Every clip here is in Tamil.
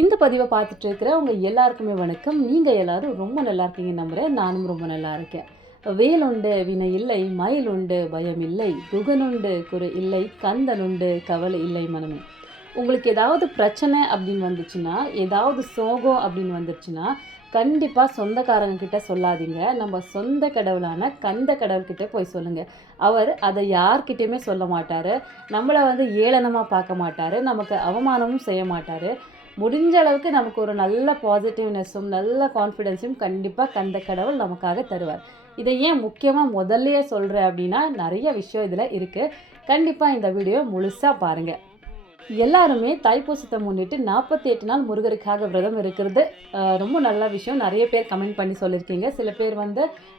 இந்த பதிவை பார்த்துட்டு இருக்கிற உங்கள் எல்லாருக்குமே வணக்கம். நீங்கள் எல்லாரும் ரொம்ப நல்லா இருக்கீங்க நம்புகிறேன். நானும் ரொம்ப நல்லா இருக்கேன். வேலுண்டு வினை இல்லை, மயில் உண்டு பயம் இல்லை, குகனுண்டு குறை இல்லை, கந்தனுண்டு கவலை இல்லை மனமே. உங்களுக்கு ஏதாவது பிரச்சனை அப்படின்னு வந்துச்சுன்னா, ஏதாவது சோகம் அப்படின்னு வந்துச்சுன்னா, கண்டிப்பாக சொந்தக்காரங்க கிட்ட சொல்லாதீங்க. நம்ம சொந்த கடவுளான கந்த கடவுள்கிட்ட போய் சொல்லுங்கள். அவர் அதை யார்கிட்டையுமே சொல்ல மாட்டார். நம்மளை ஏளனமாக பார்க்க மாட்டார். நமக்கு அவமானமும் செய்ய மாட்டார். முடிஞ்ச அளவுக்கு நமக்கு ஒரு நல்ல பாசிட்டிவ்னஸும் நல்ல கான்ஃபிடென்ஸும் கண்டிப்பாக கந்த கடவுள் நமக்காக தருவார். இதை ஏன் முக்கியமாக முதல்லையே சொல்கிறேன் அப்படின்னா, நிறைய விஷயம் இதில் இருக்குது. கண்டிப்பாக இந்த வீடியோ முழுசாக பாருங்கள். எல்லாருமே தைப்பூசத்தை முன்னிட்டு 48 நாள் முருகருக்காக விரதம் இருக்கிறது ரொம்ப நல்ல விஷயம். நிறைய பேர் கமெண்ட் பண்ணி சொல்லியிருக்கீங்க. சில பேர்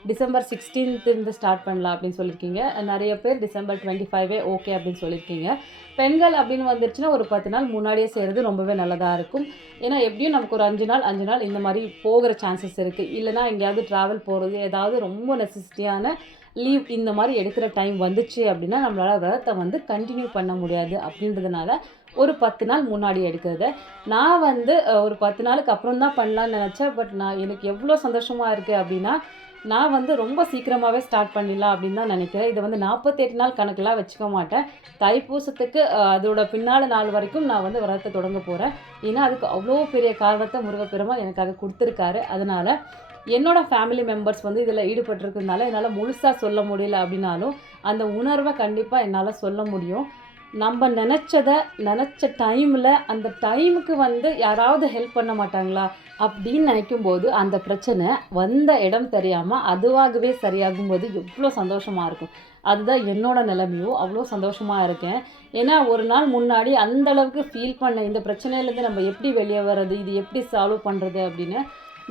டிசம்பர் 16th இருந்து ஸ்டார்ட் பண்ணலாம் அப்படின்னு சொல்லியிருக்கீங்க. நிறைய பேர் டிசம்பர் 25 ஓகே அப்படின்னு சொல்லியிருக்கீங்க. பெண்கள் அப்படின்னு வந்துருச்சுன்னா ஒரு 10 நாள் முன்னாடியே செய்கிறது ரொம்பவே நல்லதாக இருக்கும். ஏன்னா எப்படியும் நமக்கு ஒரு 5 நாள் இந்த மாதிரி போகிற சான்சஸ் இருக்குது. இல்லைனா எங்கேயாவது ட்ராவல் போகிறது, ஏதாவது ரொம்ப நெசசிட்டியான லீவ் இந்த மாதிரி எடுக்கிற டைம் வந்துச்சு அப்படின்னா நம்மளால் விரதத்தை கண்டினியூ பண்ண முடியாது. அப்படின்றதுனால ஒரு 10 நாள் முன்னாடி எடுக்கிறது. நான் ஒரு 10 நாளுக்கு அப்புறம் தான் பண்ணலான்னு நினச்சேன். பட் எனக்கு எவ்வளோ சந்தோஷமாக இருக்குது அப்படின்னா, நான் ரொம்ப சீக்கிரமாகவே ஸ்டார்ட் பண்ணிடலாம் அப்படின்னு தான் நினைக்கிறேன். இதை 48 நாள் கணக்கெலாம் வச்சுக்க மாட்டேன். தைப்பூசத்துக்கு அதோட பின்னால் நாள் வரைக்கும் நான் விரதத்தை தொடங்க போகிறேன். ஏன்னா அதுக்கு அவ்வளோ பெரிய காரணத்தை முருகப்பெருமான் எனக்காக கொடுத்துருக்காரு. அதனால் என்னோடய ஃபேமிலி மெம்பர்ஸ் இதில் ஈடுபட்டிருக்கிறதுனால என்னால் முழுசாக சொல்ல முடியல அப்படின்னாலும் அந்த உணர்வை கண்டிப்பாக என்னால் சொல்ல முடியும். நம்ம நினச்ச டைமில் அந்த டைமுக்கு யாராவது ஹெல்ப் பண்ண மாட்டாங்களா அப்படின்னு நினைக்கும்போது அந்த பிரச்சனை வந்த இடம் தெரியாமல் அதுவாகவே சரியாகும்போது எவ்வளோ சந்தோஷமாக இருக்கும். அதுதான் என்னோட நிலைமையும். அவ்வளோ சந்தோஷமாக இருக்கேன். ஏன்னா ஒரு நாள் முன்னாடி அந்தளவுக்கு ஃபீல் பண்ண இந்த பிரச்சனையிலேருந்து நம்ம எப்படி வெளியே வர்றது, இது எப்படி சால்வ் பண்ணுறது அப்படின்னு.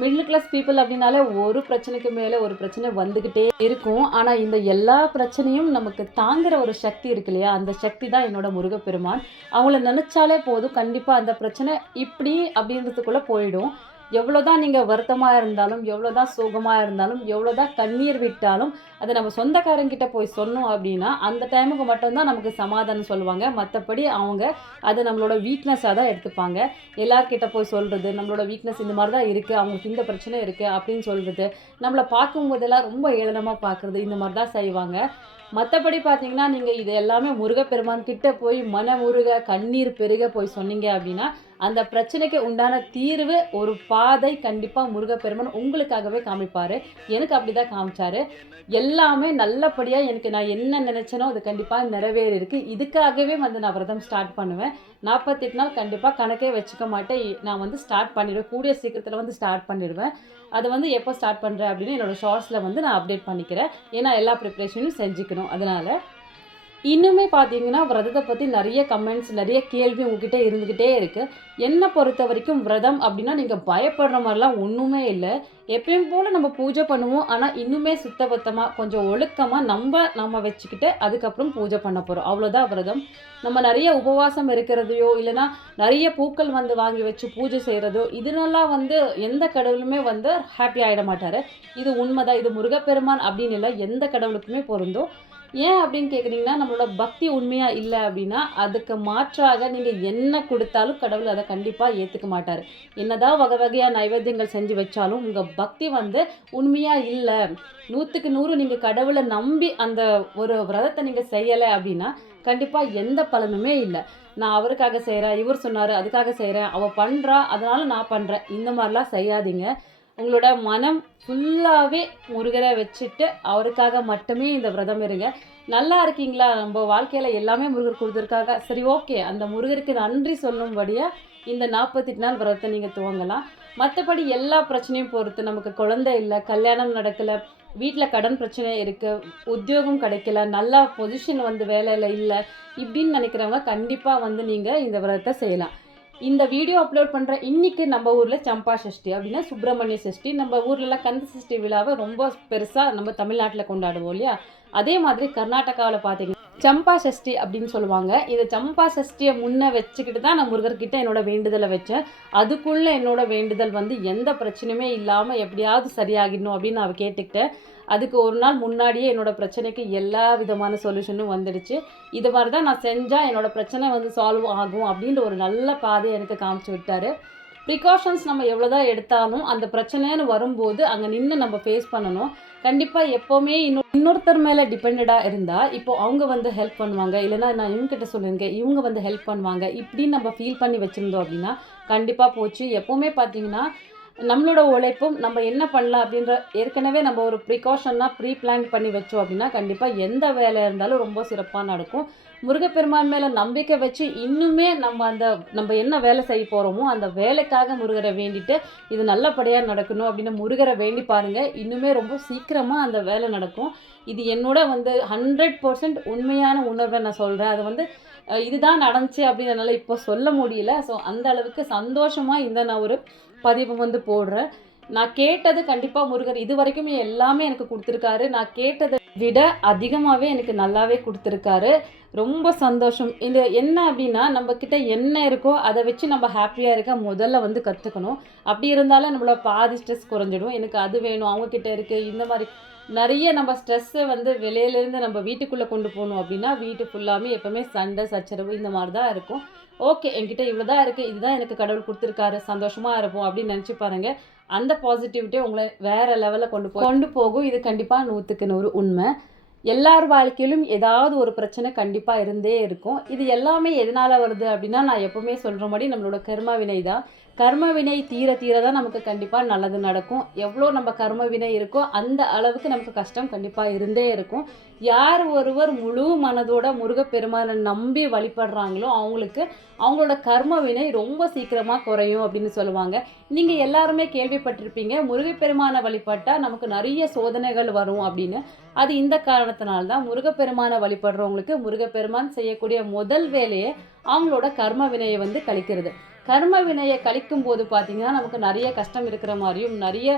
மிடில் கிளாஸ் பீப்புள் அப்படின்னாலே ஒரு பிரச்சனைக்கு மேலே ஒரு பிரச்சனை வந்துக்கிட்டே இருக்கும். ஆனால் இந்த எல்லா பிரச்சனையும் நமக்கு தாங்குகிற ஒரு சக்தி இருக்கு இல்லையா, அந்த சக்தி தான் என்னோட முருகப்பெருமான். அவங்கள நினச்சாலே போதும், கண்டிப்பாக அந்த பிரச்சனை இப்படி அப்படின்றதுக்குள்ளே போயிடும். எவ்வளோதான் நீங்கள் வருத்தமாக இருந்தாலும், எவ்வளோதான் சோகமாக இருந்தாலும், எவ்வளோதான் கண்ணீர் விட்டாலும் அதை நம்ம சொந்தக்காரங்கிட்ட போய் சொன்னோம் அப்படின்னா அந்த டைமுக்கு மட்டும்தான் நமக்கு சமாதானம் சொல்லுவாங்க. மற்றபடி அவங்க அதை நம்மளோட வீக்னஸாக தான் எடுத்துப்பாங்க. எல்லார்கிட்ட போய் சொல்கிறது, நம்மளோட வீக்னஸ் இந்த மாதிரி தான் இருக்குது, அவங்களுக்கு இந்த பிரச்சனை இருக்குது அப்படின்னு சொல்கிறது, நம்மளை பார்க்கும்போதெல்லாம் ரொம்ப ஏளனமாக பார்க்குறது, இந்த மாதிரி தான் செய்வாங்க. மற்றபடி பார்த்தீங்கன்னா நீங்கள் இது எல்லாமே முருகப்பெருமான் கிட்ட போய் மனமுருக கண்ணீர் பெருக போய் சொன்னீங்க அப்படின்னா அந்த பிரச்சனைக்கு உண்டான தீர்வு ஒரு பாதை கண்டிப்பாக முருகப்பெருமான் உங்களுக்காகவே காமிப்பார். எனக்கு அப்படி தான் காமிச்சார். எல்லாமே நல்லபடியாக எனக்கு நான் என்ன நினச்சேனோ அது கண்டிப்பாக நிறைவேறி இருக்குது. இதுக்காகவே நான் விரதம் ஸ்டார்ட் பண்ணுவேன். 48 நாள் கண்டிப்பாக கணக்கே வச்சுக்க மாட்டேன். நான் ஸ்டார்ட் பண்ணிடுவேன். கூடிய சீக்கிரத்தில் ஸ்டார்ட் பண்ணிடுவேன். அதை எப்போ ஸ்டார்ட் பண்ணுறேன் அப்படின்னு என்னோடய ஷார்ட்ஸில் நான் அப்டேட் பண்ணிக்கிறேன். ஏன்னா எல்லா ப்ரிப்ரேஷனும் செஞ்சுக்கணும். அதனால் இன்னுமே பார்த்தீங்கன்னா விரதத்தை பற்றி நிறைய கமெண்ட்ஸ், நிறைய கேள்வி உங்ககிட்ட இருந்துக்கிட்டே இருக்குது. என்னை பொறுத்த வரைக்கும் விரதம் அப்படின்னா நீங்கள் பயப்படுற மாதிரிலாம் ஒன்றுமே இல்லை. எப்பயும் போல் நம்ம பூஜை பண்ணுவோம். ஆனால் இன்னுமே சுத்தபத்தமாக கொஞ்சம் ஒழுக்கமாக நம்ம வச்சுக்கிட்டு அதுக்கப்புறம் பூஜை பண்ண போகிறோம். அவ்வளோதான் விரதம். நம்ம நிறைய உபவாசம் இருக்கிறதையோ இல்லைனா நிறைய பூக்கள் வாங்கி வச்சு பூஜை செய்கிறதோ இதனெல்லாம் எந்த கடவுளுமே ஹாப்பி ஆகிட மாட்டார். இது உண்மைதான். இது முருகப்பெருமான் அப்படின்னு இல்லை, எந்த கடவுளுக்குமே பொருந்தும். ஏன் அப்படின்னு கேட்குறீங்கன்னா, நம்மளோட பக்தி உண்மையாக இல்லை அப்படின்னா அதுக்கு மாற்றாக நீங்கள் என்ன கொடுத்தாலும் கடவுள் அதை கண்டிப்பாக ஏற்றுக்க மாட்டார். என்னதான் வகை வகையாக நைவேத்தியங்கள் செஞ்சு வச்சாலும் உங்கள் பக்தி உண்மையாக இல்லை, 100க்கு 100 நீங்கள் கடவுளை நம்பி அந்த ஒரு விரதத்தை நீங்கள் செய்யலை அப்படின்னா கண்டிப்பாக எந்த பலனுமே இல்லை. நான் அவருக்காக செய்கிறேன், இவர் சொன்னார் அதுக்காக செய்கிறேன், அவள் பண்ணுறா அதனால் நான் பண்ணுறேன், இந்த மாதிரிலாம் செய்யாதீங்க. உங்களோட மனம் ஃபுல்லாகவே முருகரை வச்சுட்டு அவருக்காக மட்டுமே இந்த விரதம் இருங்க. நல்லா இருக்கீங்களா, நம்ம வாழ்க்கையில் எல்லாமே முருகர் கொடுத்துருக்காங்க, சரி ஓகே, அந்த முருகருக்கு நன்றி சொல்லும்படியாக இந்த 48 நாள் விரதத்தை நீங்கள் துவங்கலாம். மற்றபடி எல்லா பிரச்சனையும் பொறுத்து நமக்கு குழந்தை இல்லை, கல்யாணம் நடக்கலை, வீட்டில் கடன் பிரச்சனை இருக்குது, உத்தியோகம் கிடைக்கல, நல்லா பொசிஷன் வேலையில் இல்லை இப்படின்னு நினைக்கிறவங்க கண்டிப்பாக நீங்கள் இந்த விரதத்தை செய்யலாம். இந்த வீடியோ அப்லோட் பண்ணுற இன்றைக்கி நம்ம ஊரில் சம்பா சஷ்டி அப்படின்னா சுப்பிரமணிய சஷ்டி. நம்ம ஊர்லலாம் கந்த சஷ்டி விழாவை ரொம்ப பெருசாக நம்ம தமிழ்நாட்டில் கொண்டாடுவோம் இல்லையா, அதே மாதிரி கர்நாடகாவில் பார்த்தீங்கன்னா சம்பா சஷ்டி அப்படின்னு சொல்லுவாங்க. இந்த சம்பா சஷ்டியை முன்னே வச்சுக்கிட்டு தான் நான் முருகர்கிட்ட என்னோடய வேண்டுதலை வச்சேன். அதுக்குள்ளே என்னோடய வேண்டுதல் எந்த பிரச்சனையுமே இல்லாமல் எப்படியாவது சரியாகிடணும் அப்படின்னு நான் கேட்டுக்கிட்டேன். அதுக்கு ஒரு நாள் முன்னாடியே என்னோடய பிரச்சனைக்கு எல்லா விதமான சொல்யூஷனும் வந்துடுச்சு. இது மாதிரி தான் நான் செஞ்சால் என்னோடய பிரச்சனை சால்வ் ஆகும் அப்படின்ற ஒரு நல்ல பாதையை எனக்கு காமிச்சு விட்டார். ப்ரிகாஷன்ஸ் நம்ம எவ்வளோதான் எடுத்தாலும் அந்த பிரச்சனைன்னு வரும்போது அங்கே நின்று நம்ம ஃபேஸ் பண்ணணும். கண்டிப்பாக எப்போவுமே இன்னொருத்தர் மேலே டிபெண்டடாக இருந்தால் இப்போ அவங்க வந்து ஹெல்ப் பண்ணுவாங்க, இல்லைனா நான் இவங்ககிட்ட சொல்லியிருக்கேன் இவங்க வந்து ஹெல்ப் பண்ணுவாங்க, இப்படின்னு நம்ம ஃபீல் பண்ணி வச்சுருந்தோம் அப்படின்னா கண்டிப்பாக போச்சு. எப்போவுமே பார்த்தீங்கன்னா நம்மளோட உழைப்பும் நம்ம என்ன பண்ணலாம் அப்படின்ற ஏற்கனவே நம்ம ஒரு ப்ரிகாஷனாக ப்ரீ பிளான் பண்ணி வச்சோம் அப்படின்னா கண்டிப்பாக எந்த வேலையாக இருந்தாலும் ரொம்ப சிறப்பாக நடக்கும். முருகப்பெருமான் மேலே நம்பிக்கை வச்சு இன்னுமே நம்ம என்ன வேலை செய்ய போகிறோமோ அந்த வேலைக்காக முருகரை வேண்டிட்டு இது நல்லபடியாக நடக்கணும் அப்படின்னு முருகரை வேண்டி பாருங்கள். இன்னுமே ரொம்ப சீக்கிரமாக அந்த வேலை நடக்கும். இது என்னோட வந்து 100% உண்மையான உணர்வை நான் சொல்கிறேன். அது வந்து இதுதான் நடந்துச்சு அப்படின்னு என்னால் இப்போ சொல்ல முடியல. ஸோ அந்த அளவுக்கு சந்தோஷமாக நான் ஒரு பதிவு வந்து போடுறேன். நான் கேட்டது கண்டிப்பாக முருகர் இது வரைக்குமே எல்லாமே எனக்கு கொடுத்துருக்காரு. நான் கேட்டதை விட அதிகமாகவே எனக்கு நல்லாவே கொடுத்துருக்காரு. ரொம்ப சந்தோஷம். இது என்ன அப்படின்னா நம்மக்கிட்ட என்ன இருக்கோ அதை வச்சு நம்ம ஹாப்பியாக இருக்க முதல்ல வந்து கற்றுக்கணும். அப்படி இருந்தாலும் நம்மளோட பாதி ஸ்ட்ரெஸ் குறைஞ்சிடும். எனக்கு அது வேணும், அவங்கக்கிட்ட இருக்குது, இந்த மாதிரி நிறைய நம்ம ஸ்ட்ரெஸ்ஸை வந்து வெளியிலேருந்து நம்ம வீட்டுக்குள்ளே கொண்டு போகணும் அப்படின்னா வீட்டு ஃபுல்லாமே எப்போவுமே சண்டை சச்சரவு இந்த மாதிரி தான் இருக்கும். ஓகே, என்கிட்ட இவ்வளோ தான் இருக்குது, இதுதான் எனக்கு கடவுள் கொடுத்துருக்காரு, சந்தோஷமாக இருப்போம் அப்படின்னு நினச்சி பாருங்கள். அந்த பாசிட்டிவிட்டியை உங்களை வேறு லெவலில் கொண்டு போகும். இது கண்டிப்பாக 100க்கு 100 உண்மை. எல்லார் வாழ்க்கையிலும் ஏதாவது ஒரு பிரச்சனை கண்டிப்பாக இருந்தே இருக்கும். இது எல்லாமே எதனால் வருது அப்படின்னா நான் எப்போவுமே சொல்கிற மாதிரி நம்மளோட கர்ம வினை தான். கர்ம வினை தீர தீர தான் நமக்கு கண்டிப்பாக நல்லது நடக்கும். எவ்வளோ நம்ம கர்ம வினை இருக்கோ அந்த அளவுக்கு நமக்கு கஷ்டம் கண்டிப்பாக இருந்தே இருக்கும். யார் ஒருவர் முழு மனதோட முருகப்பெருமானை நம்பி வழிபடுறாங்களோ அவங்களுக்கு அவங்களோட கர்ம வினை ரொம்ப சீக்கிரமாக குறையும் அப்படின்னு சொல்லுவாங்க. நீங்கள் எல்லாருமே கேள்விப்பட்டிருப்பீங்க முருகப்பெருமானை வழிபட்டால் நமக்கு நிறைய சோதனைகள் வரும் அப்படின்னு. அது இந்த காரணத்தினால்தான் முருகப்பெருமானை வழிபடுறவங்களுக்கு முருகப்பெருமான் செய்யக்கூடிய முதல் வேலையை அவங்களோட கர்ம வினையை வந்து கழிக்கிறது. கர்ம வினையை கழிக்கும் போது பார்த்தீங்கன்னா நமக்கு நிறைய கஷ்டம் இருக்கிற மாதிரியும் நிறைய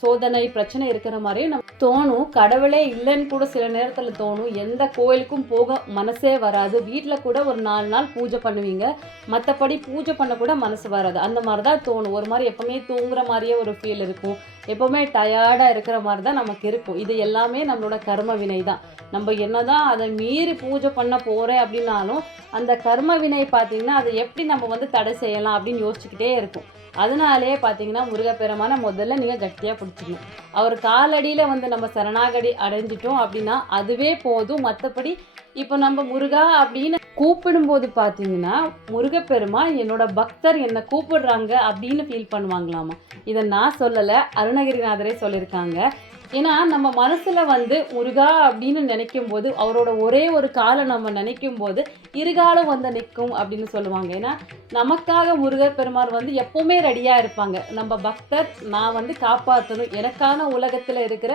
சோதனை பிரச்சனை இருக்கிற மாதிரியும் நமக்கு தோணும். கடவுளே இல்லைன்னு கூட சில நேரத்தில் தோணும். எந்த கோயிலுக்கும் போக மனசே வராது. வீட்டில் கூட ஒரு 4 நாள் பூஜை பண்ணுவீங்க, மற்றபடி பூஜை பண்ண கூட மனசு வராது. அந்த மாதிரி தான் தோணும். ஒரு மாதிரி எப்போவுமே தூங்குற மாதிரியே ஒரு ஃபீல் இருக்கும். எப்போவுமே டயர்டாக இருக்கிற மாதிரி தான் நமக்கு இருக்கும். இது எல்லாமே நம்மளோட கர்ம வினை தான். நம்ம என்னதான் அதை மீறி பூஜை பண்ண போகிறேன் அப்படின்னாலும் அந்த கர்ம வினை பார்த்திங்கன்னா அதை எப்படி நம்ம வந்து தடை செய்யலாம் அப்படின்னு யோசிச்சுக்கிட்டே இருக்கும். அதனாலே பார்த்தீங்கன்னா முருகப்பெருமான முதல்ல நீங்கள் கட்டியாக பிடிச்சிக்கணும். அவர் காலடியில் வந்து நம்ம சரணாகதி அடைஞ்சிட்டோம் அப்படின்னா அதுவே போதும். மற்றபடி இப்போ நம்ம முருகா அப்படின்னு கூப்பிடும்போது பார்த்தீங்கன்னா முருகப்பெருமான் என்னோட பக்தர் என்னை கூப்பிடுறாங்க அப்படின்னு ஃபீல் பண்ணுவாங்களாமா. இதை நான் சொல்லலை, அருணகிரிநாதரே சொல்லியிருக்காங்க. ஏன்னா நம்ம மனசில் வந்து முருகா அப்படின்னு நினைக்கும் போது அவரோட ஒரே ஒரு காலை நம்ம நினைக்கும் போது இருகாலம் வந்து நிற்கும் அப்படின்னு சொல்லுவாங்க. ஏன்னா நமக்காக முருகர் பெருமாள் வந்து எப்போவுமே ரெடியாக இருப்பாங்க. நம்ம பக்தர் நான் வந்து காப்பாற்றணும், எனக்கான உலகத்தில் இருக்கிற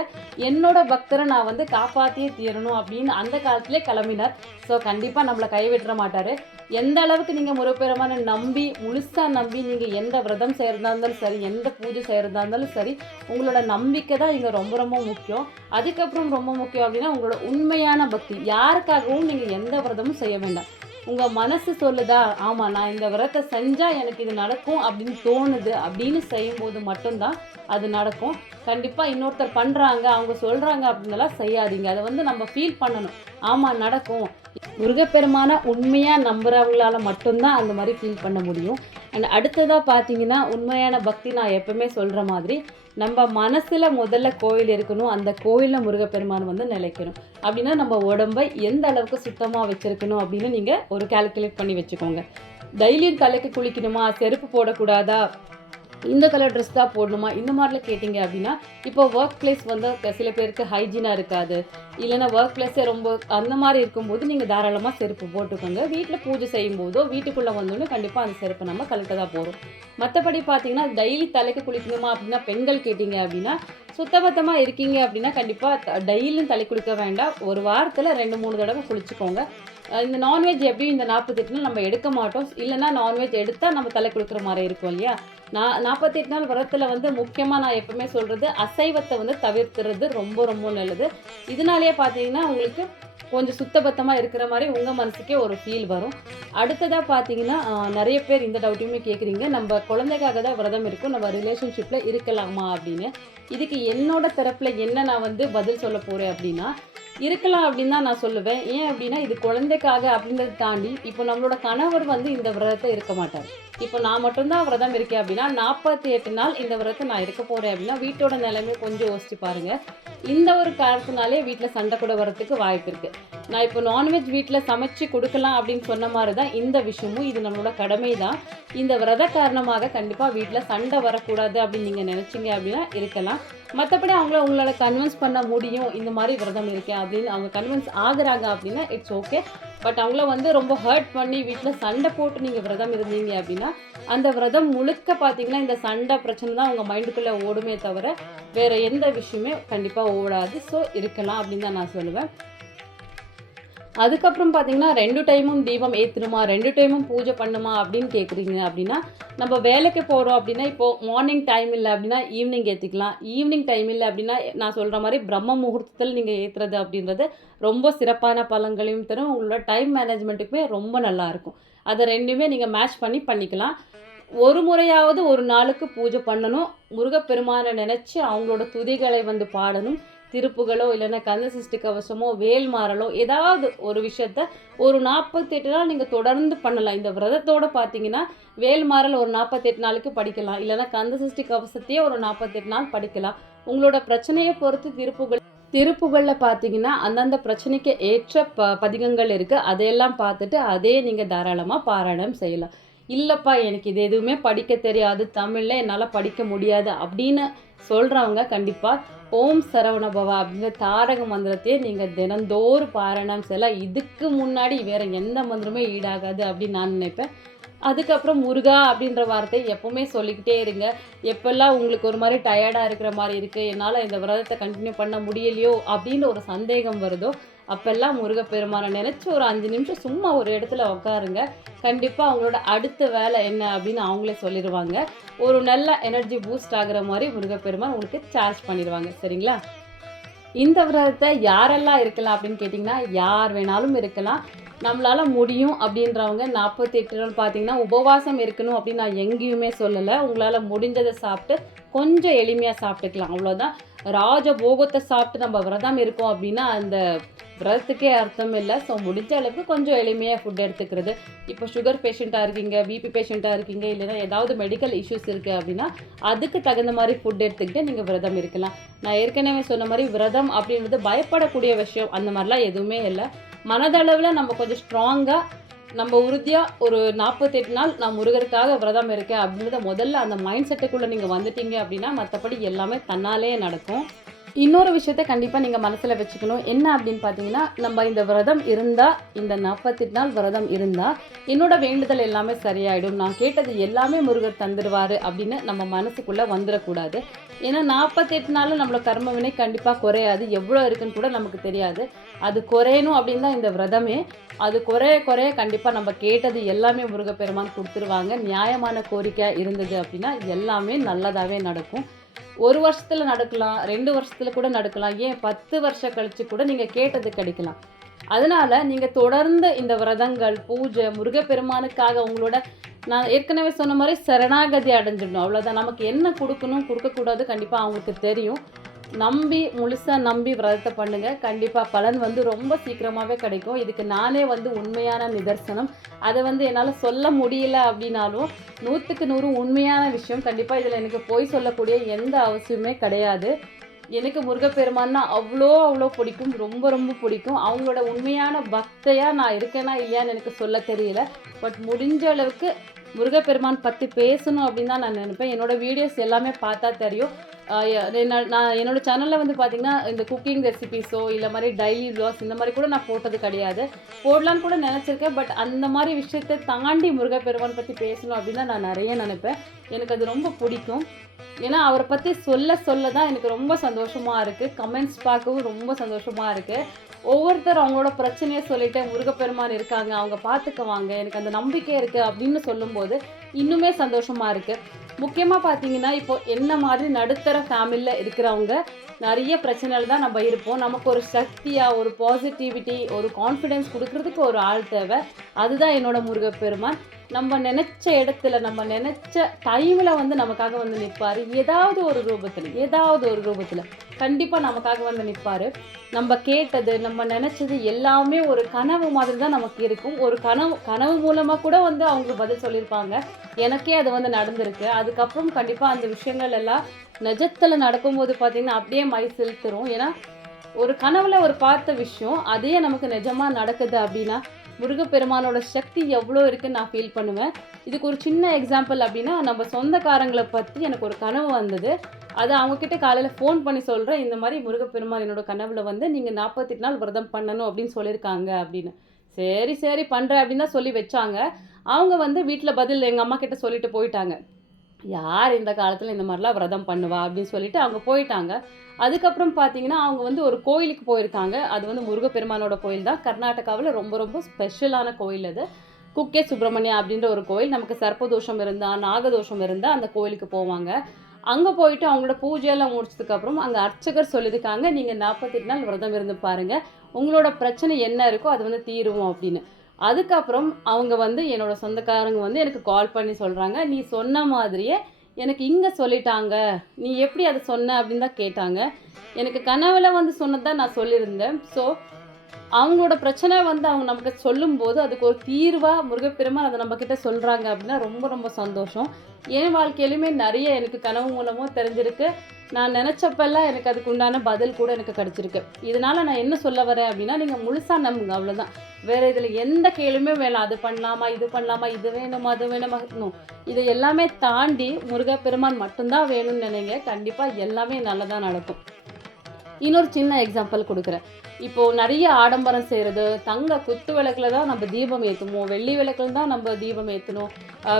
என்னோட பக்தரை நான் வந்து காப்பாற்றியே தீரணும் அப்படின்னு அந்த காலத்திலே கிளம்பினார். ஸோ கண்டிப்பாக நம்மளை கைவிட்டுற மாட்டார். எந்த அளவுக்கு நீங்கள் முருகப்பெருமானை நம்பி முழுசாக நம்பி நீங்கள் எந்த விரதம் செய்கிறதா இருந்தாலும் சரி, எந்த பூஜை செய்கிறதா இருந்தாலும் சரி, உங்களோட நம்பிக்கை தான் இங்கே ரொம்ப ரொம்ப முக்கியம். அதுக்கப்புறம் ரொம்ப முக்கியம் அப்படின்னா உங்களோட உண்மையான பக்தி. யாருக்காகவும் நீங்கள் எந்த விரதமும் செய்ய வேண்டாம். உங்கள் மனசு சொல்லுதா, ஆமாம் நான் இந்த விரதத்தை செஞ்சால் எனக்கு இது நடக்கும் அப்படின்னு தோணுது அப்படின்னு செய்யும்போது மட்டும்தான் அது நடக்கும். கண்டிப்பாக இன்னொருத்தர் பண்ணுறாங்க அவங்க சொல்கிறாங்க அப்படின்னலாம் செய்யாதீங்க. அதை வந்து நம்ம ஃபீல் பண்ணணும். ஆமாம் நடக்கும். முருகப்பெருமான உண்மையாக நம்புகிறவங்களால மட்டும்தான் அந்த மாதிரி ஃபீல் பண்ண முடியும். அண்ட் அடுத்ததாக பார்த்தீங்கன்னா உண்மையான பக்தி நான் எப்பவுமே சொல்கிற மாதிரி நம்ம மனசில் முதல்ல கோயில் இருக்கணும். அந்த கோயிலில் முருகப்பெருமான் வந்து நிலைக்கணும். அப்படின்னா நம்ம உடம்பை எந்த அளவுக்கு சுத்தமாக வச்சுருக்கணும் அப்படின்னு நீங்கள் ஒரு கால்குலேட் பண்ணி வச்சுக்கோங்க. டெய்லியும் தலைக்கு குளிக்கணுமா, செருப்பு போடக்கூடாதா, இந்த கலர் ட்ரெஸ் தான் போடணுமா, இந்த மாதிரிலாம் கேட்டிங்க அப்படின்னா இப்போ ஒர்க் பிளேஸ் வந்து சில பேருக்கு ஹைஜீனாக இருக்காது, இல்லைன்னா ஒர்க் பிளேஸே ரொம்ப அந்த மாதிரி இருக்கும்போது நீங்கள் தாராளமாக செருப்பு போட்டுக்கோங்க. வீட்டில் பூஜை செய்யும்போதோ வீட்டுக்குள்ளே வந்தோடனே கண்டிப்பாக அந்த செருப்பு நம்ம கலக்க தான் போகிறோம். மற்றபடி பார்த்தீங்கன்னா டெய்லி தலைக்கு குளிக்கணுமா அப்படின்னா பெண்கள் கேட்டிங்க அப்படின்னா சுத்தபத்தமாக இருக்கீங்க அப்படின்னா கண்டிப்பாக டெய்லியும் தலை குளிக்க வேண்டாம். ஒரு வாரத்தில் 2-3 தடவை குளிச்சுக்கோங்க. இந்த நான்வெஜ் எப்படியும் இந்த 48 நாள் நம்ம எடுக்க மாட்டோம். இல்லைன்னா நான்வெஜ் எடுத்தால் நம்ம தலை குளிக்கிற மாதிரி இருக்கும் இல்லையா. 48 நாள் விரதத்தில் வந்து முக்கியமாக நான் எப்பவுமே சொல்கிறது அசைவத்தை வந்து தவிர்த்துறது ரொம்ப ரொம்ப நல்லது. இதனாலேயே பார்த்தீங்கன்னா உங்களுக்கு கொஞ்சம் சுத்தபத்தமாக இருக்கிற மாதிரி உங்கள் மனசுக்கே ஒரு ஃபீல் வரும். அடுத்ததாக பார்த்தீங்கன்னா நிறைய பேர் இந்த டவுட்டையுமே கேட்குறீங்க, நம்ம குழந்தைக்காக தான் விரதம் இருக்கும், நம்ம ரிலேஷன்ஷிப்பில் இருக்கலாமா அப்படின்னு. இதுக்கு என்னோட தரப்பில் என்ன நான் வந்து பதில் சொல்ல போகிறேன் அப்படின்னா இருக்கலாம் அப்படின்னு தான் நான் சொல்லுவேன். ஏன் அப்படின்னா இது குழந்தைக்காக அப்படின்றத தாண்டி இப்போ நம்மளோட கணவர் வந்து இந்த விரதத்தை இருக்க மாட்டார். இப்போ நான் மட்டும்தான் விரதம் இருக்கேன் அப்படின்னா 48 நாள் இந்த விரதத்தை நான் இருக்க போகிறேன் அப்படின்னா வீட்டோட நிலைமை கொஞ்சம் யோசிச்சு பாருங்கள். இந்த ஒரு காரணத்தினாலே வீட்டில் சண்டை கூட வரத்துக்கு வாய்ப்பு இருக்குது. நான் இப்போ நான்வெஜ் வீட்டில் சமைச்சு கொடுக்கலாம் அப்படின்னு சொன்ன மாதிரி தான் இந்த விஷயமும். இது நம்மளோட கடமை தான். இந்த விரத காரணமாக கண்டிப்பாக வீட்டில் சண்டை வரக்கூடாது அப்படின்னு நீங்கள் நினச்சிங்க அப்படின்னா இருக்கலாம். மற்றபடி உங்களால் கன்வின்ஸ் பண்ண முடியும் இந்த மாதிரி விரதம் இருக்கேன் அப்படின்னு அவங்க கன்வின்ஸ் ஆகுறாங்க அப்படின்னா இட்ஸ் ஓகே. பட் அவங்கள ரொம்ப ஹர்ட் பண்ணி வீட்டில் சண்டை போட்டு நீங்கள் விரதம் இருந்தீங்க அப்படின்னா அந்த விரதம் முழுக்க பார்த்தீங்கன்னா இந்த சண்டை பிரச்சனை தான் உங்கள் மைண்டுக்குள்ளே ஓடுமே தவிர வேறு எந்த விஷயமே கண்டிப்பாக ஓடாது. ஸோ இருக்கலாம் அப்படின்னு தான் நான் சொல்லுவேன். அதுக்கப்புறம் பார்த்தீங்கன்னா 2 டைமும் தீபம் ஏற்றணுமா, 2 டைமும் பூஜை பண்ணுமா அப்படின்னு கேட்குறீங்க அப்படின்னா, நம்ம வேலைக்கு போகிறோம் அப்படின்னா இப்போது மார்னிங் டைம் இல்லை அப்படின்னா ஈவினிங் ஏற்றிக்கலாம். ஈவினிங் டைம் இல்லை அப்படின்னா நான் சொல்கிற மாதிரி பிரம்ம முகூர்த்தத்தில் நீங்கள் ஏற்றுறது அப்படின்றது ரொம்ப சிறப்பான பலன்களையும் தரும். உங்களோட டைம் மேனேஜ்மெண்ட்டுக்குமே ரொம்ப நல்லாயிருக்கும். அதை ரெண்டுமே நீங்கள் மேட்ச் பண்ணி பண்ணிக்கலாம். ஒரு முறையாவது ஒரு நாளுக்கு பூஜை பண்ணணும். முருகப்பெருமானை நினச்சி அவங்களோட துதிகளை பாடணும். திருப்புகளோ இல்லைன்னா கந்தசஷ்டி கவசமோ வேல்மாறலோ ஏதாவது ஒரு விஷயத்த ஒரு 48 நாள் நீங்கள் தொடர்ந்து பண்ணலாம். இந்த விரதத்தோடு பார்த்தீங்கன்னா வேல்மாறல் ஒரு 48 நாளுக்கு படிக்கலாம். இல்லைன்னா கந்தசஷ்டி கவசத்தையே ஒரு 48 நாள் படிக்கலாம். உங்களோட பிரச்சனையை பொறுத்து திருப்புகளில் பார்த்தீங்கன்னா அந்தந்த பிரச்சனைக்கு ஏற்ற பதிகங்கள் இருக்குது. அதையெல்லாம் பார்த்துட்டு அதே நீங்கள் தாராளமாக பாராயணம் செய்யலாம். இல்லைப்பா எனக்கு இது எதுவுமே படிக்க தெரியாது, தமிழில் என்னால் படிக்க முடியாது அப்படின்னு சொல்கிறவங்க கண்டிப்பாக ஓம் சரவணபவா அப்படிங்கிற தாரக மந்திரத்தையே நீங்கள் தினந்தோறும் பாராயணம் செய்யலாம். இதுக்கு முன்னாடி வேறு எந்த மந்திரமே ஈடாகாது அப்படின்னு நான் நினைப்பேன். அதுக்கப்புறம் முருகா அப்படின்ற வார்த்தை எப்போவுமே சொல்லிக்கிட்டே இருங்க. எப்போல்லாம் உங்களுக்கு ஒரு மாதிரி டயர்டாக இருக்கிற மாதிரி இருக்குது, என்னால் இந்த விரதத்தை கண்டினியூ பண்ண முடியலையோ அப்படின்னு ஒரு சந்தேகம் வருதோ அப்போல்லாம் முருகப்பெருமானை நினச்சி ஒரு 5 நிமிஷம் சும்மா ஒரு இடத்துல உட்காருங்க. கண்டிப்பாக அவங்களோட அடுத்த வேலை என்ன அப்படின்னு அவங்களே சொல்லிடுவாங்க. ஒரு நல்ல எனர்ஜி பூஸ்ட் ஆகிற மாதிரி முருகப்பெருமான் உங்களுக்கு சார்ஜ் பண்ணிடுவாங்க. சரிங்களா? இந்த விரதத்தை யாரெல்லாம் இருக்கலாம் அப்படின்னு கேட்டிங்கன்னா யார் வேணாலும் இருக்கலாம். நம்மளால் முடியும் அப்படின்றவங்க 48 நாள் பார்த்தீங்கன்னா உபவாசம் இருக்கணும் அப்படின்னு நான் எங்கேயுமே சொல்லலை. உங்களால் முடிஞ்சதை சாப்பிட்டு கொஞ்சம் எளிமையாக சாப்பிட்டுக்கலாம், அவ்வளோதான். ராஜபோகத்தை சாப்பிட்டு நம்ம விரதம் இருக்கோம் அப்படின்னா அந்த விரதத்துக்கே அர்த்தம் இல்லை. ஸோ முடிஞ்ச அளவுக்கு கொஞ்சம் எளிமையாக ஃபுட் எடுத்துக்கிறது. இப்போ சுகர் பேஷண்ட்டாக இருக்கீங்க, பிபி பேஷண்ட்டாக இருக்கீங்க, இல்லைன்னா ஏதாவது மெடிக்கல் இஷ்யூஸ் இருக்குது அப்படின்னா அதுக்கு தகுந்த மாதிரி ஃபுட் எடுத்துக்கிட்டு நீங்கள் விரதம் இருக்கலாம். நான் ஏற்கனவே சொன்ன மாதிரி விரதம் அப்படின்றது பயப்படக்கூடிய விஷயம் அந்த மாதிரிலாம் எதுவுமே இல்லை. மனதளவில் நம்ம கொஞ்சம் ஸ்ட்ராங்காக நம்ம உறுதியாக ஒரு 48 நாள் நான் முருகருக்காக விரதம் இருக்கேன் அப்படின்றத முதல்ல அந்த மைண்ட் செட்டுக்குள்ளே நீங்கள் வந்துட்டீங்க அப்படின்னா மற்றபடி எல்லாமே தன்னாலே நடக்கும். இன்னொரு விஷயத்த கண்டிப்பாக நீங்கள் மனசில் வச்சுக்கணும். என்ன அப்படின்னு பார்த்தீங்கன்னா நம்ம இந்த விரதம் இருந்தால், இந்த 48 நாள் விரதம் இருந்தால் என்னோட வேண்டுதல் எல்லாமே சரியாயிடும், நான் கேட்டது எல்லாமே முருகர் தந்துடுவார் அப்படின்னு நம்ம மனசுக்குள்ளே வந்துடக்கூடாது. ஏன்னா 48 நாளில் நம்மளோட கர்ம வினை கண்டிப்பாக குறையாது. எவ்வளோ இருக்குன்னு கூட நமக்கு தெரியாது. அது குறையணும் அப்படின்னு தான் இந்த விரதமே. அது குறைய கண்டிப்பாக நம்ம கேட்டது எல்லாமே முருகப்பெருமான் கொடுத்துருவாங்க. நியாயமான கோரிக்கை இருந்தது அப்படின்னா எல்லாமே நல்லதாகவே நடக்கும். 1 வருஷத்தில் நடக்கலாம், 2 வருஷத்தில் கூட நடக்கலாம், ஏன் 10 வருஷம் கழித்து கூட நீங்கள் கேட்டது கிடைக்கலாம். அதனால் நீங்கள் தொடர்ந்து இந்த விரதங்கள் பூஜை முருகப்பெருமானுக்காக உங்களோட நான் ஏற்கனவே சொன்ன மாதிரி சரணாகதி அடைஞ்சிடணும், அவ்வளோதான். நமக்கு என்ன கொடுக்கணும் கொடுக்கக்கூடாது கண்டிப்பாக அவங்களுக்கு தெரியும். முழுசாக நம்பி விரதத்தை பண்ணுங்கள். கண்டிப்பாக பலன் ரொம்ப சீக்கிரமாகவே கிடைக்கும். இதுக்கு நானே உண்மையான நிதர்சனம். அதை என்னால் சொல்ல முடியல அப்படின்னாலும் 100க்கு 100 உண்மையான விஷயம். கண்டிப்பாக இதில் எனக்கு போய் சொல்லக்கூடிய எந்த அவசியமே கிடையாது. எனக்கு முருகப்பெருமான்னா அவ்வளோ பிடிக்கும், ரொம்ப பிடிக்கும். அவங்களோட உண்மையான பக்தையாக நான் இருக்கேனா இல்லையான்னு எனக்கு சொல்ல தெரியல. பட் முடிஞ்ச அளவுக்கு முருகப்பெருமான் பற்றி பேசணும் அப்படின்னு தான் நான் நினைப்பேன். என்னோடய வீடியோஸ் எல்லாமே பார்த்தா தெரியும். நான் என்னோடய சேனலில் பார்த்திங்கன்னா இந்த குக்கிங் ரெசிபீஸோ இல்லை மாதிரி டெய்லி விளாக்ஸ் இந்த மாதிரி கூட நான் போட்டது கிடையாது. போடலான்னு கூட நினச்சிருக்கேன். பட் அந்த மாதிரி விஷயத்தை தாண்டி முருகப்பெருமான் பற்றி பேசணும் அப்படின்னு தான் நான் நிறைய நினைப்பேன். எனக்கு அது ரொம்ப பிடிக்கும். ஏன்னா அவரை பற்றி சொல்ல தான் எனக்கு ரொம்ப சந்தோஷமாக இருக்குது. கமெண்ட்ஸ் பார்க்கவும் ரொம்ப சந்தோஷமாக இருக்குது. ஒவ்வொருத்தர் அவங்களோட பிரச்சனையை சொல்லிட்டு முருகப்பெருமான் இருக்காங்க, அவங்க பார்த்துக்குவாங்க, எனக்கு அந்த நம்பிக்கை இருக்குது அப்படின்னு சொல்லும்போது இன்னுமே சந்தோஷமாக இருக்குது. முக்கியமாக பார்த்தீங்கன்னா இப்போ என்ன மாதிரி நடுத்தர ஃபேமிலியில் இருக்கிறவங்க நிறைய பிரச்சனைகள் தான் நம்ம இருப்போம். நமக்கு ஒரு சக்தியாக ஒரு பாசிட்டிவிட்டி ஒரு கான்ஃபிடென்ஸ் கொடுக்கறதுக்கு ஒரு ஆள் தேவை. அதுதான் என்னோட முருகப்பெருமான். நம்ம நினச்ச இடத்துல நம்ம நினச்ச டைமில் வந்து நமக்காக வந்து நிற்பார். ஏதாவது ஒரு ரூபத்தில் கண்டிப்பாக நமக்காக வந்து நிற்பார். நம்ம கேட்டது நம்ம நினச்சது எல்லாமே ஒரு கனவு மாதிரி தான் நமக்கு இருக்கும். ஒரு கனவு மூலமாக கூட வந்து அவங்களுக்கு பதில் சொல்லியிருப்பாங்க. எனக்கே அது வந்து நடந்திருக்கு. அதுக்கப்புறம் கண்டிப்பாக அந்த விஷயங்கள் எல்லாம் நிஜத்தில் நடக்கும்போது பார்த்திங்கன்னா அப்படியே மை செலுத்துரும். ஏன்னா ஒரு கனவுல ஒரு பார்த்த விஷயம் அதே நமக்கு நிஜமாக நடக்குது அப்படின்னா முருகப்பெருமானோட சக்தி எவ்வளோ இருக்குன்னு நான் ஃபீல் பண்ணுவேன். இதுக்கு ஒரு சின்ன எக்ஸாம்பிள் அப்படின்னா, நம்ம சொந்தக்காரங்களை பற்றி எனக்கு ஒரு கனவு வந்தது. அதை அவங்கக்கிட்ட காலையில் ஃபோன் பண்ணி சொல்கிறேன், இந்த மாதிரி முருகப்பெருமான் என்னோட கனவுல வந்து நீங்கள் 48 நாள் விரதம் பண்ணணும் அப்படின்னு சொல்லியிருக்காங்க அப்படின்னு. சரி சரி பண்ணுறேன் அப்படின்னு தான் சொல்லி வச்சாங்க. அவங்க வந்து வீட்டில் பதில் எங்கள் அம்மா கிட்ட சொல்லிட்டு போயிட்டாங்க. யார் இந்த காலத்தில் இந்த மாதிரிலாம் விரதம் பண்ணுவா அப்படின்னு சொல்லிட்டு அவங்க போயிட்டாங்க. அதுக்கப்புறம் பார்த்தீங்கன்னா அவங்க வந்து ஒரு கோயிலுக்கு போயிருக்காங்க. அது வந்து முருகப்பெருமானோட கோயில் தான். கர்நாடகாவில் ரொம்ப ரொம்ப ஸ்பெஷலான கோயில் அது. குக்கே சுப்பிரமணியா அப்படின்ற ஒரு கோயில். நமக்கு சர்ப்பதோஷம் இருந்தால் நாகதோஷம் இருந்தால் அந்த கோயிலுக்கு போவாங்க. அங்கே போயிட்டு அவங்களோட பூஜையெல்லாம் முடிச்சதுக்கப்புறம் அங்கே அர்ச்சகர் சொல்லியிருக்காங்க, நீங்கள் 48 நாள் விரதம் இருந்து பாருங்கள், உங்களோட பிரச்சனை என்ன இருக்கோ அது வந்து தீருவோம் அப்படின்னு. அதுக்கப்புறம் அவங்க வந்து என்னோட சொந்தக்காரங்க வந்து எனக்கு கால் பண்ணி சொல்கிறாங்க, நீ சொன்ன மாதிரியே எனக்கு இங்கே சொல்லிட்டாங்க, நீ எப்படி அதை சொன்ன அப்படின்னு தான் கேட்டாங்க. எனக்கு கனவுல வந்து சொன்னது தான் நான் சொல்லியிருந்தேன். ஸோ அவங்களோட பிரச்சனை வந்து அவங்க நமக்கு சொல்லும்போது அதுக்கு ஒரு தீர்வாக முருகப்பெருமான் அதை நம்மக்கிட்ட சொல்கிறாங்க அப்படின்னா ரொம்ப ரொம்ப சந்தோஷம். என் வாழ்க்கையிலுமே நிறைய எனக்கு கனவு மூலமும் தெரிஞ்சிருக்கு. நான் நினச்சப்பெல்லாம் எனக்கு அதுக்கு உண்டான பதில் கூட எனக்கு கிடச்சிருக்கு. இதனால் நான் என்ன சொல்ல வரேன் அப்படின்னா, நீங்கள் முழுசாக நம்புங்க, அவ்வளோதான். வேறு இதில் எந்த கேள்வியுமே வேணாம். அது பண்ணலாமா, இது பண்ணலாமா, இது வேணுமா, அது வேணுமா, இதை எல்லாமே தாண்டி முருகப்பெருமான் மட்டும்தான் வேணும்னு நினைங்க. கண்டிப்பாக எல்லாமே நல்லதாக நடக்கும். இன்னொரு சின்ன எக்ஸாம்பிள் கொடுக்குறேன். இப்போது நிறைய ஆடம்பரம் செய்கிறது, தங்க குத்து விளக்கில் தான் நம்ம தீபம் ஏற்றுவோம், வெள்ளி விளக்கில் தான் நம்ம தீபம் ஏற்றணும்,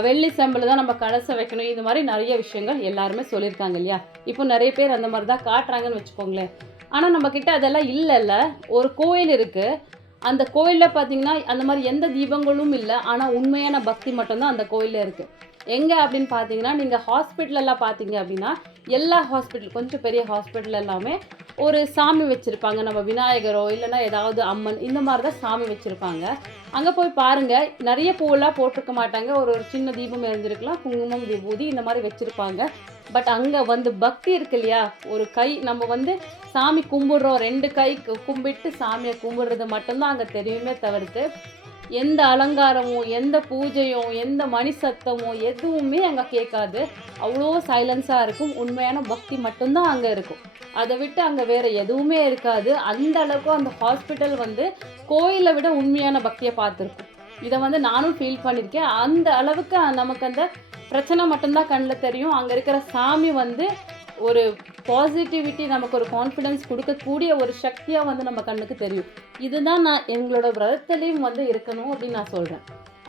வெள்ளி செம்பில் தான் நம்ம கலசை வைக்கணும். இந்த மாதிரி நிறைய விஷயங்கள் எல்லாருமே சொல்லியிருக்காங்க இல்லையா? இப்போ நிறைய பேர் அந்த மாதிரி தான் காட்டுறாங்கன்னு வச்சுக்கோங்களேன். ஆனால் நம்மக்கிட்ட அதெல்லாம் இல்லைல்ல. ஒரு கோயில் இருக்குது, அந்த கோயிலில் பார்த்தீங்கன்னா அந்த மாதிரி எந்த தீபங்களும் இல்லை. ஆனால் உண்மையான பக்தி மட்டும்தான் அந்த கோயிலில் இருக்குது. எங்கே அப்படின்னு பார்த்தீங்கன்னா, நீங்கள் ஹாஸ்பிட்டலெல்லாம் பார்த்தீங்க அப்படின்னா எல்லா ஹாஸ்பிட்டல், கொஞ்சம் பெரிய ஹாஸ்பிட்டல் எல்லாமே ஒரு சாமி வச்சுருப்பாங்க. நம்ம விநாயகரோ இல்லைன்னா ஏதாவது அம்மன் இந்த மாதிரி தான் சாமி வச்சுருப்பாங்க. அங்கே போய் பாருங்கள், நிறைய பூவெல்லாம் போட்டிருக்க மாட்டாங்க. ஒரு ஒரு சின்ன தீபம் எரிஞ்சிருக்கலாம், குங்குமம் விபூதி இந்த மாதிரி வச்சுருப்பாங்க. பட் அங்கே வந்து பக்தி இருக்கு இல்லையா? ஒரு கை நம்ம வந்து சாமி கும்பிட்றோம், 2 கை கும்பிட்டு சாமியை கும்பிட்றது மட்டும்தான் அங்கே தெரியுமே தவிர்த்து எந்த அலங்காரமும் எந்த பூஜையும் எந்த மணி சத்தமோ எதுவுமே அங்கே கேட்காது. அவ்வளோ சைலன்ஸாக இருக்கும். உண்மையான பக்தி மட்டும்தான் அங்கே இருக்கும். அதை விட்டு அங்கே வேறு எதுவுமே இருக்காது. அந்த அளவுக்கு அந்த ஹாஸ்பிட்டல் வந்து கோயிலை விட உண்மையான பக்தியை பார்த்துருக்கும். இதை வந்து நானும் ஃபீல் பண்ணியிருக்கேன். அந்த அளவுக்கு நமக்கு அந்த பிரச்சனை மட்டும்தான் கண்ணில் தெரியும். அங்கே இருக்கிற சாமி வந்து ஒரு பாசிட்டிவிட்டி, நமக்கு ஒரு கான்ஃபிடென்ஸ் கொடுக்கக்கூடிய ஒரு சக்தியாக வந்து நம்ம கண்ணுக்கு தெரியும். இதுதான் நான் எங்களோட விரதத்துலேயும் வந்து இருக்கணும் அப்படின்னு நான் சொல்கிறேன்.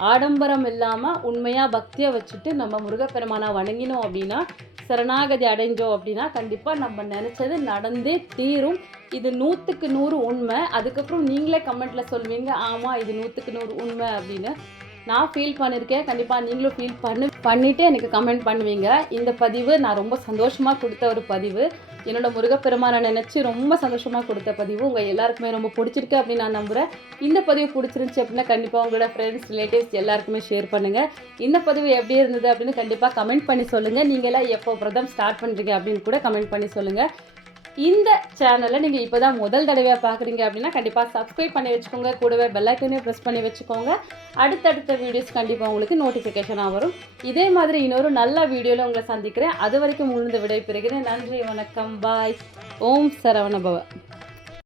ஆடம்பரம் இல்லாமல் உண்மையாக பக்தியை வச்சுட்டு நம்ம முருகப்பெருமானை வணங்கினோம் அப்படின்னா, சரணாகதி அடைஞ்சோம் அப்படின்னா கண்டிப்பாக நம்ம நினச்சது நடந்தே தீரும். இது 100க்கு 100 உண்மை. அதுக்கப்புறம் நீங்களே கமெண்ட்டில் சொல்லுவீங்க, ஆமாம் இது 100க்கு 100 உண்மை அப்படின்னு. நான் ஃபீல் பண்ணியிருக்கேன். கண்டிப்பாக நீங்களும் ஃபீல் பண்ணிவிட்டு எனக்கு கமெண்ட் பண்ணுவீங்க. இந்த பதிவு நான் ரொம்ப சந்தோஷமாக கொடுத்த ஒரு பதிவு. என்னோடய முருகப்பெருமானை நினச்சி ரொம்ப சந்தோஷமாக கொடுத்த பதிவு. உங்கள் எல்லாருக்குமே ரொம்ப பிடிச்சிருக்கு அப்படின்னு நான் நம்புகிறேன். இந்த பதிவு பிடிச்சிருந்துச்சி அப்படின்னா கண்டிப்பாக உங்களோட ஃப்ரெண்ட்ஸ், ரிலேட்டிவ்ஸ் எல்லாருக்குமே ஷேர் பண்ணுங்கள். இந்த பதிவு எப்படி இருந்தது அப்படின்னு கண்டிப்பாக கமெண்ட் பண்ணி சொல்லுங்கள். நீங்களாம் எப்போ விரதம் ஸ்டார்ட் பண்ணுறீங்க அப்படின்னு கூட கமெண்ட் பண்ணி சொல்லுங்கள். இந்த சேனலை நீங்கள் இப்போ தான் முதல் தடவையாக பார்க்குறீங்க அப்படின்னா கண்டிப்பாக சப்ஸ்கிரைப் பண்ணி வச்சுக்கோங்க. கூடவே பெல் ஐக்கனையும் ப்ரெஸ் பண்ணி வச்சுக்கோங்க. அடுத்தடுத்த வீடியோஸ் கண்டிப்பாக உங்களுக்கு நோட்டிஃபிகேஷனாக வரும். இதே மாதிரி இன்னொரு நல்ல வீடியோவில் உங்களை சந்திக்கிறேன். அது வரைக்கும் உங்களுந்து விடை பெறுகிறேன். நன்றி, வணக்கம், பாய். ஓம் சரவண பவ.